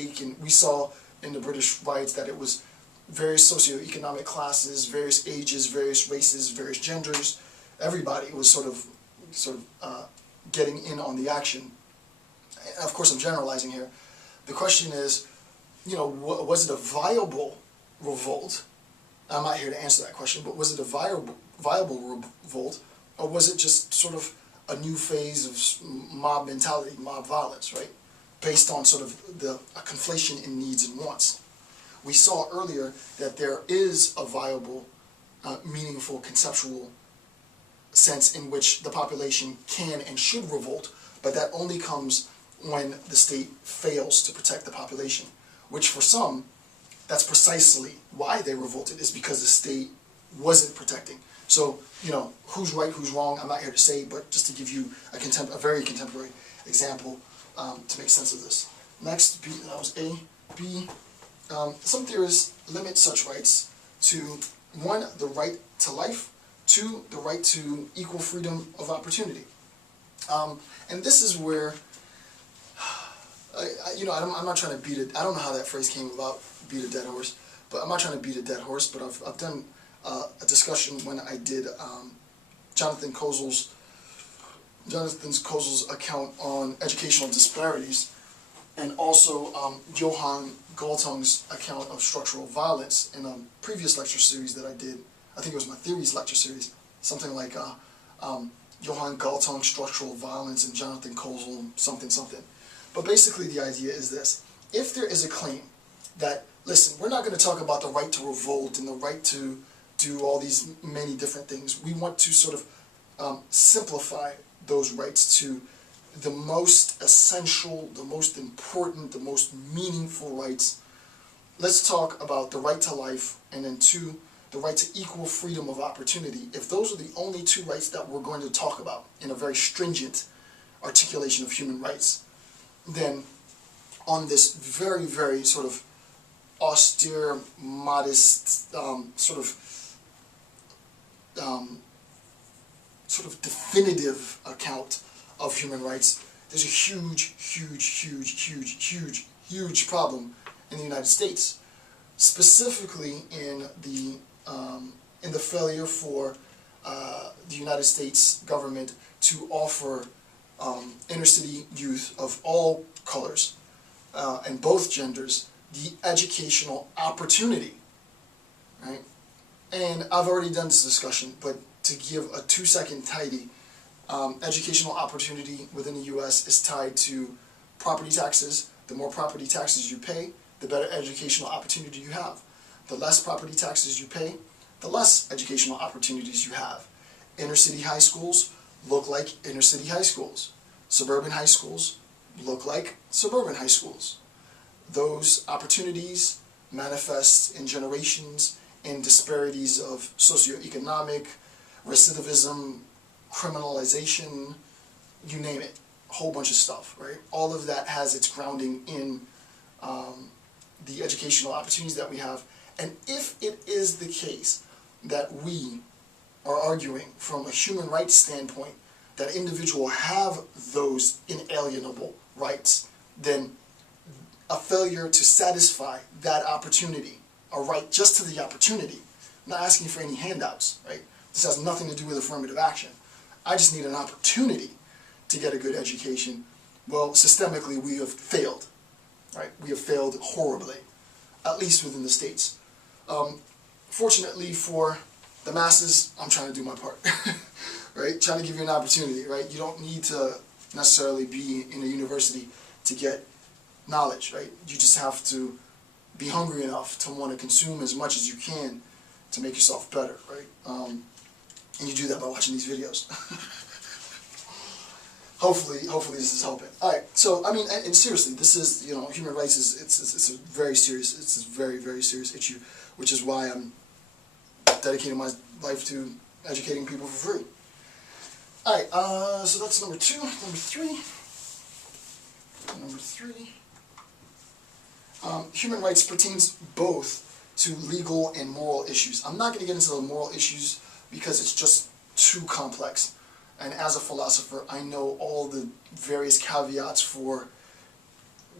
take, and we saw in the British riots that it was various socioeconomic classes, various ages, various races, various genders. Everybody was sort of getting in on the action. And of course, I'm generalizing here. The question is, was it a viable revolt? I'm not here to answer that question, but was it a viable revolt, or was it just sort of a new phase of mob mentality, mob violence, right? Based on sort of a conflation in needs and wants. We saw earlier that there is a viable, meaningful, conceptual sense in which the population can and should revolt, but that only comes when the state fails to protect the population, which for some, that's precisely why they revolted, is because the state wasn't protecting. So, who's right, who's wrong, I'm not here to say, but just to give you a very contemporary example to make sense of this. Next, B, that was A. B, some theorists limit such rights to 1, the right to life, 2, the right to equal freedom of opportunity. And this is where, I'm not trying to beat it. I don't know how that phrase came about, beat a dead horse, but I'm not trying to beat a dead horse, but I've done a discussion when I did Jonathan Kozol's account on educational disparities, and also Johan Galtung's account of structural violence in a previous lecture series that I did. I think it was my theories lecture series, something like Johan Galtung, structural violence, and Jonathan Kozol, something. But basically the idea is this: if there is a claim that, listen, we're not going to talk about the right to revolt and the right to do all these many different things. We want to sort of simplify those rights to the most essential, the most important, the most meaningful rights. Let's talk about the right to life, and then 2, the right to equal freedom of opportunity. If those are the only 2 rights that we're going to talk about in a very stringent articulation of human rights, then on this very, very sort of austere, modest, sort of definitive account of human rights, there's a huge problem in the United States, specifically in the failure for the United States government to offer inner city youth of all colors and both genders the educational opportunity, right? And I've already done this discussion, but to give a 2-second tidy, educational opportunity within the U.S. is tied to property taxes. The more property taxes you pay, the better educational opportunity you have. The less property taxes you pay, the less educational opportunities you have. Inner city high schools look like inner city high schools. Suburban high schools look like suburban high schools. Those opportunities manifest in generations in disparities of socioeconomic, recidivism, criminalization, you name it, a whole bunch of stuff, right? All of that has its grounding in the educational opportunities that we have. And if it is the case that we are arguing from a human rights standpoint that individuals have those inalienable rights, then a failure to satisfy that opportunity, a right just to the opportunity, I'm not asking for any handouts, right? This has nothing to do with affirmative action. I just need an opportunity to get a good education. Well, systemically, we have failed, right? We have failed horribly, at least within the states. Fortunately for the masses, I'm trying to do my part, right? Trying to give you an opportunity, right? You don't need to necessarily be in a university to get knowledge, right? You just have to be hungry enough to want to consume as much as you can to make yourself better, right? And you do that by watching these videos. Hopefully this is helping. All right, so I mean, and seriously, this is, human rights is it's a very serious, it's a very, very serious issue, which is why I'm dedicating my life to educating people for free. All right, so that's number 2. Number three. Human rights pertains both to legal and moral issues. I'm not going to get into the moral issues because it's just too complex. And as a philosopher, I know all the various caveats for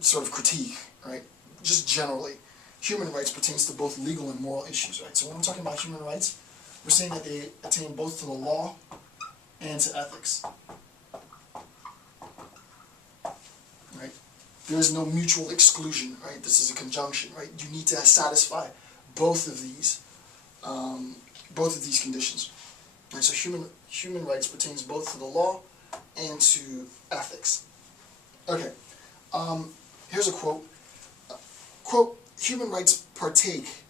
sort of critique right? Just generally, human rights pertains to both legal and moral issues, right? So when we're talking about human rights, we're saying that they attain both to the law and to ethics, right? There is no mutual exclusion, right? This is a conjunction, right? You need to satisfy both of these conditions, right? So human rights pertains both to the law and to ethics. Okay, here's a quote. Quote, human rights partake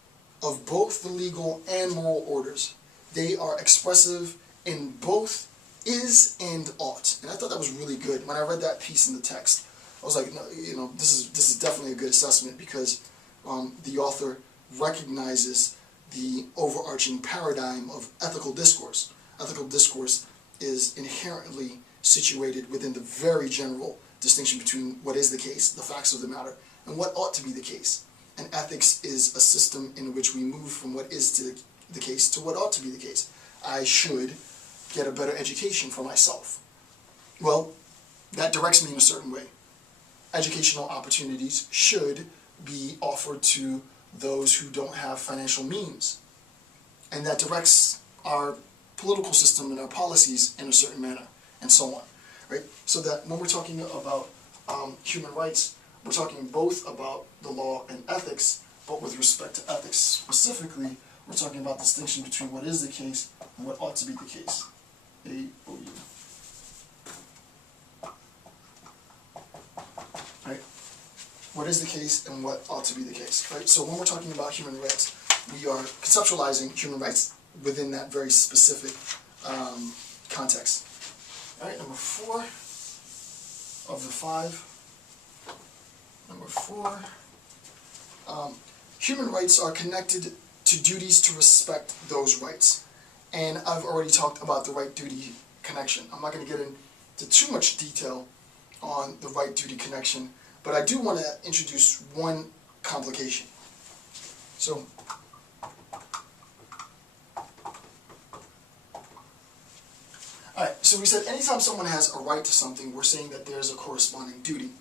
of both the legal and moral orders. They are expressive in both is and ought. And I thought that was really good. When I read that piece in the text, I was like, no, you know, this is definitely a good assessment, because the author recognizes the overarching paradigm of ethical discourse. Ethical discourse is inherently situated within the very general distinction between what is the case, the facts of the matter, and what ought to be the case. And ethics is a system in which we move from what is the case to what ought to be the case. I should get a better education for myself. Well, that directs me in a certain way. Educational opportunities should be offered to those who don't have financial means. And that directs our political system and our policies in a certain manner, and so on. Right? So that when we're talking about human rights, we're talking both about the law and ethics, but with respect to ethics specifically, we're talking about the distinction between what is the case and what ought to be the case. A-O-U. Right? What is the case and what ought to be the case. Right? So when we're talking about human rights, we are conceptualizing human rights within that very specific context. All right, number 4 of the 5. Number 4. Human rights are connected to duties to respect those rights. And I've already talked about the right-duty connection. I'm not going to get into too much detail on the right-duty connection, but I do want to introduce one complication. So, alright, so we said anytime someone has a right to something, we're saying that there's a corresponding duty.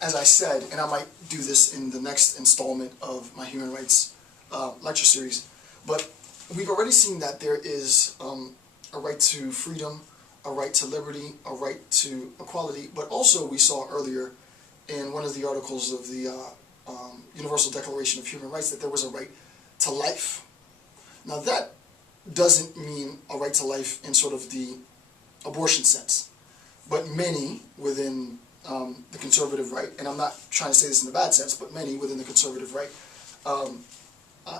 As I said, and I might do this in the next installment of my human rights lecture series, but we've already seen that there is a right to freedom, a right to liberty, a right to equality, but also we saw earlier in one of the articles of the Universal Declaration of Human Rights that there was a right to life. Now that doesn't mean a right to life in sort of the abortion sense, but many within the conservative right, and I'm not trying to say this in the bad sense, but many within the conservative right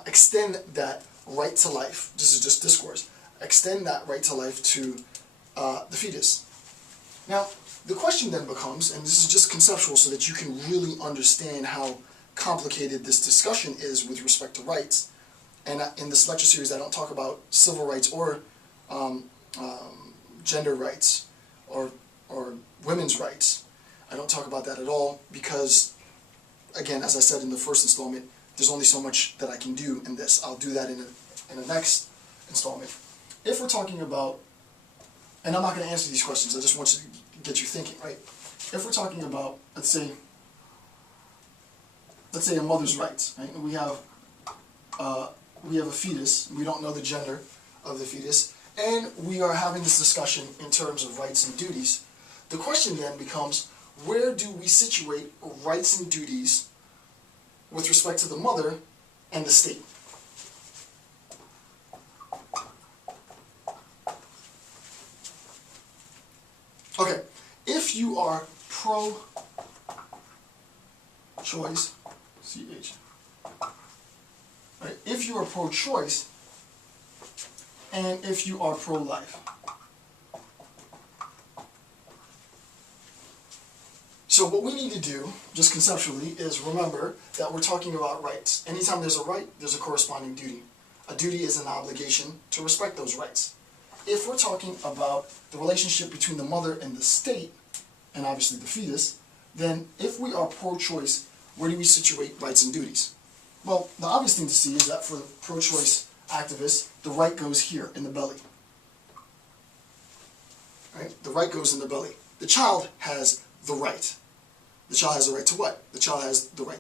extend that right to life, this is just discourse, extend that right to life to the fetus. Now, the question then becomes, and this is just conceptual so that you can really understand how complicated this discussion is with respect to rights, and in this lecture series I don't talk about civil rights or gender rights or women's rights. I don't talk about that at all because, again, as I said in the first installment, there's only so much that I can do in this. I'll do that in the next installment. If we're talking about, and I'm not going to answer these questions, I just want to get you thinking, right? If we're talking about, let's say a mother's rights, right? And we have a fetus, we don't know the gender of the fetus, and we are having this discussion in terms of rights and duties. The question then becomes, where do we situate rights and duties with respect to the mother and the state? Okay, if you are pro-choice, CH, right? If you are pro-choice, and if you are pro-life. So what we need to do, just conceptually, is remember that we're talking about rights. Anytime there's a right, there's a corresponding duty. A duty is an obligation to respect those rights. If we're talking about the relationship between the mother and the state, and obviously the fetus, then if we are pro-choice, where do we situate rights and duties? Well, the obvious thing to see is that for the pro-choice activists, the right goes here, in the belly. Right? The right goes in the belly. The child has the right. The child has the right to what? The child has the right